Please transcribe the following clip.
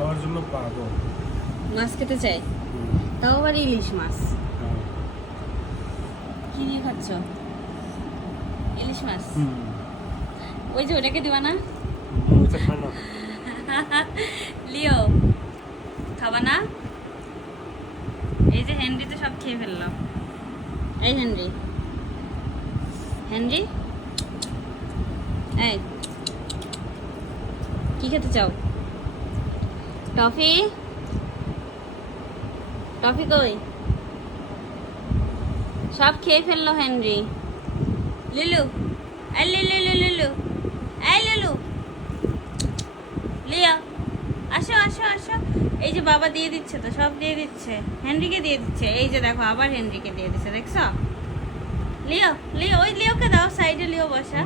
খাওয়ার জন্য পাগল। মাছ খেতে চাই, তাও আবার ইলিশ মাছ। কি দিয়ে খাচ্ছ? ইলিশ মাছ? ওই যে ওটাকে দিবা না? লিও খাবা না? এই যে হেনরি তো সব খেয়ে ফেললো। এই হেনরি, হেনরি, এই কি খেতে চাও? টফি, টফি কই? সব খেয়ে ফেললো হেনরি। লিলু, এই লিলু, লিলু, এই লিলু, লিয়া, আসো আসো আসো। এই যে বাবা দিয়ে দিচ্ছে, তো সব দিয়ে দিচ্ছে, হেনরিকে দিয়ে দিচ্ছে। এই যে দেখো আবার হেনরিকে দিয়ে দিচ্ছে, দেখছো? লিও, লিও, ওই লিওকে দাও, সাইডে লিও বসা।